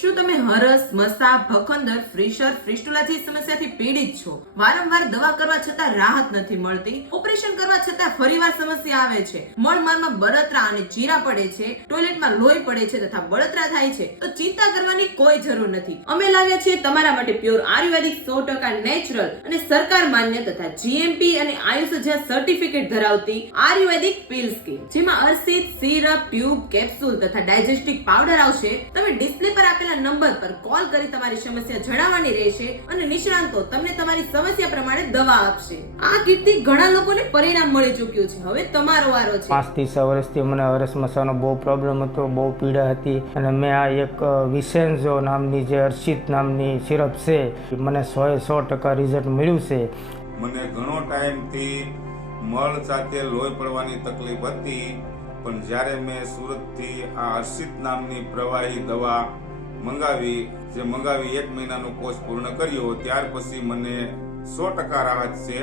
શું તમે હરસ, મસા, ભખંદર, ફ્રીશર, ફિસ્ટુલા જેવી સમસ્યાથી પીડિત છો? વારંવાર દવા કરવા છતાં રાહત નથી મળતી, ઓપરેશન કરવા છતાં ફરીવાર સમસ્યા આવે છે, મળમાં બળતરા અને ચીરા પડે છે, ટોયલેટમાં લોહી પડે છે તથા બળતરા થાય છે, તો ચિંતા કરવાની કોઈ જરૂર નથી. અમે લાવ્યા છીએ તમારા માટે પ્યોર આયુર્વેદિક 100% નેચરલ અને સરકાર માન્ય તથા જીએમપી અને આયુષ જ્યાં સર્ટિફિકેટ ધરાવતી આયુર્વેદિક પિલ્સ કીટ, જેમાં અર્શિત, સિરપ, ટ્યુબ, કેપ્સ્યુલ તથા ડાયજેસ્ટિક પાવડર આવશે. તમે ડિસ્પ્લે પર આપેલા નંબર પર કોલ કરી તમારી સમસ્યા જણાવવાની રહેશે અને નિષ્ણાંતો તમને તમારી સમસ્યા પ્રમાણે દવા આપશે. આ કીટથી ઘણા લોકોને પરિણામ મળી ચૂક્યું છે. હવે તમારો વારો છે. 5 થી 6 વર્ષથી મને હરસ મસાનો બહુ પ્રોબ્લેમ હતો, બહુ પીડા હતી અને મેં આ એક વિસેન્ઝો નામની જે અર્શિત નામની સિરપ છે, મને 100% રિઝલ્ટ મળ્યું છે. મને ઘણો ટાઈમથી મળ સાથે લોહી પડવાની તકલીફ હતી, પણ જ્યારે મેં સુરતથી આ અર્શિત નામની પ્રવાહી દવા મંગાવી, 1 મહિનાનો કોર્સ પૂર્ણ કર્યો, ત્યાર પછી મને 100% રાહત છે.